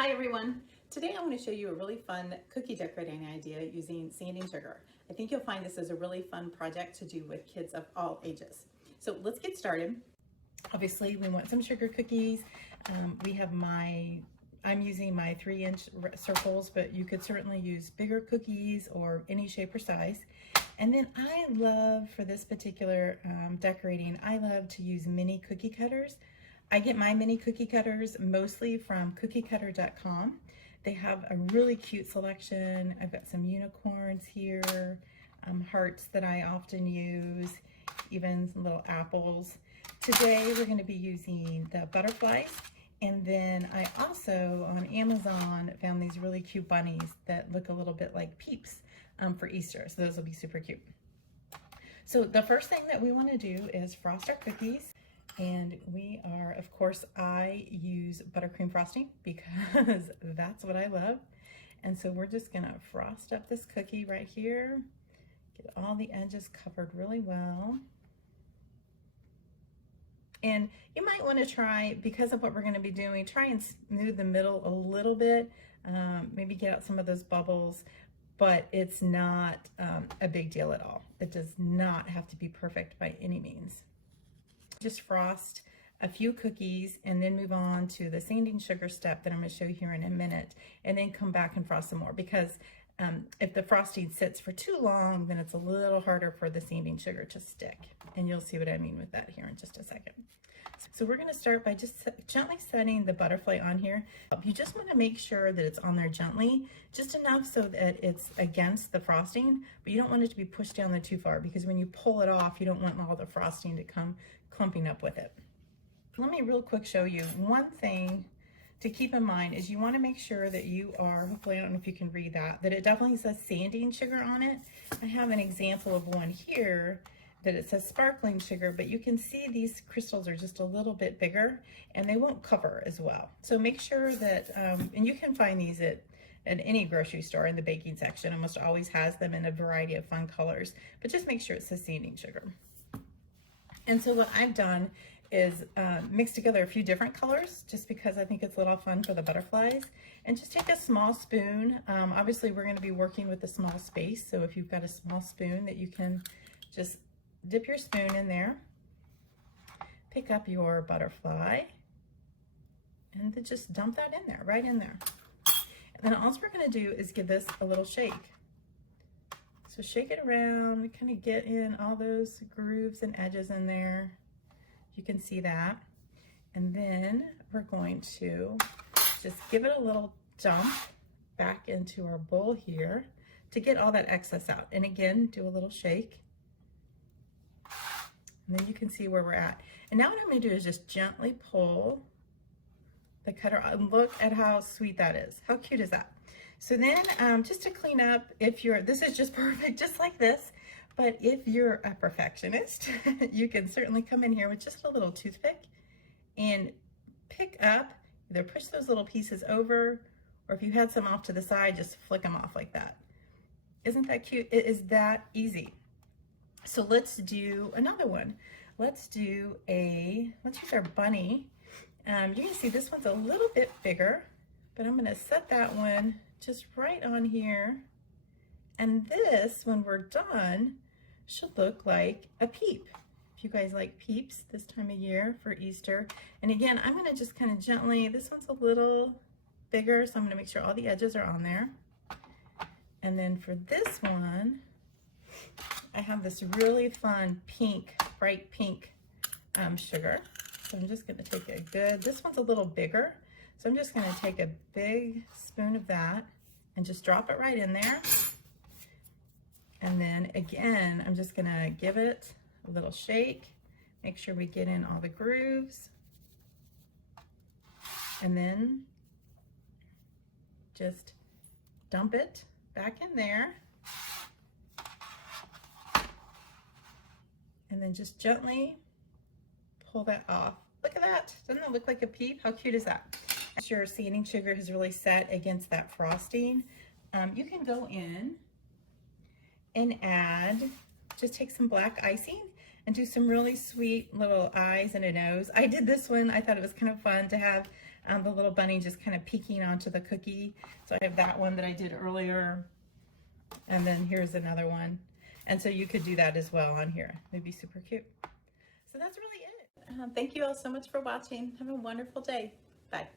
Hi everyone. Today I want to show you a really fun cookie decorating idea using sanding sugar. I think you'll find this is a really fun project to do with kids of all ages. So let's get started. Obviously we want some sugar cookies. I'm using my 3-inch circles, but you could certainly use bigger cookies or any shape or size. And then I love, for this particular decorating, I love to use mini cookie cutters. I get my mini cookie cutters mostly from cookiecutter.com. They have a really cute selection. I've got some unicorns here, hearts that I often use, even some little apples. Today we're going to be using the butterflies, and then I also on Amazon found these really cute bunnies that look a little bit like Peeps for Easter, so those will be super cute. So the first thing that we want to do is frost our cookies. And we are, of course, I use buttercream frosting because that's what I love. And so we're just gonna frost up this cookie right here, get all the edges covered really well. And you might want to try, because of what we're going to be doing, try and smooth the middle a little bit, maybe get out some of those bubbles, but it's not a big deal at all. It does not have to be perfect by any means. Just frost a few cookies and then move on to the sanding sugar step that I'm going to show you here in a minute, and then come back and frost some more, because if the frosting sits for too long, then it's a little harder for the sanding sugar to stick, and you'll see what I mean with that here in just a second. So we're going to start by just gently setting the butterfly on here. You just want to make sure that it's on there gently, just enough so that it's against the frosting, but you don't want it to be pushed down there too far, because when you pull it off, you don't want all the frosting to come clumping up with it. Let me real quick show you one thing to keep in mind is you want to make sure that you are, hopefully I don't know if you can read that it definitely says sanding sugar on it. I have an example of one here that it says sparkling sugar, but you can see these crystals are just a little bit bigger and they won't cover as well. So make sure that, and you can find these at any grocery store in the baking section. Almost always has them in a variety of fun colors, but just make sure it says sanding sugar. And so what I've done is mix together a few different colors, just because I think it's a little fun for the butterflies. And just take a small spoon. Obviously we're going to be working with a small space, so if you've got a small spoon that you can just dip your spoon in there, pick up your butterfly, and then just dump that in there, right in there. And then all we're going to do is give this a little shake. So shake it around, kind of get in all those grooves and edges in there. You can see that. And then we're going to just give it a little dump back into our bowl here to get all that excess out. And again, do a little shake. And then you can see where we're at. And now what I'm going to do is just gently pull the cutter. Look at how sweet that is. How cute is that? So then just to clean up, this is just perfect, just like this, but if you're a perfectionist, you can certainly come in here with just a little toothpick and pick up, either push those little pieces over, or if you had some off to the side, just flick them off like that. Isn't that cute? It is that easy. So let's do another one. Let's use our bunny. You can see this one's a little bit bigger, but I'm gonna set that one just right on here. And this, when we're done, should look like a peep. If you guys like peeps this time of year for Easter. And again, I'm gonna just kind of gently, this one's a little bigger, so I'm gonna make sure all the edges are on there. And then for this one, I have this really fun pink, bright pink sugar. So I'm just gonna take this one's a little bigger. So I'm just gonna take a big spoon of that and just drop it right in there. And then again, I'm just gonna give it a little shake, make sure we get in all the grooves, and then just dump it back in there. And then just gently pull that off. Look at that, doesn't it look like a peep? How cute is that? Your sanding sugar has really set against that frosting. You can go in and just take some black icing and do some really sweet little eyes and a nose. I did this one. I thought it was kind of fun to have the little bunny just kind of peeking onto the cookie. So I have that one that I did earlier. And then here's another one. And so you could do that as well on here. It'd be super cute. So that's really it. Thank you all so much for watching. Have a wonderful day. Bye.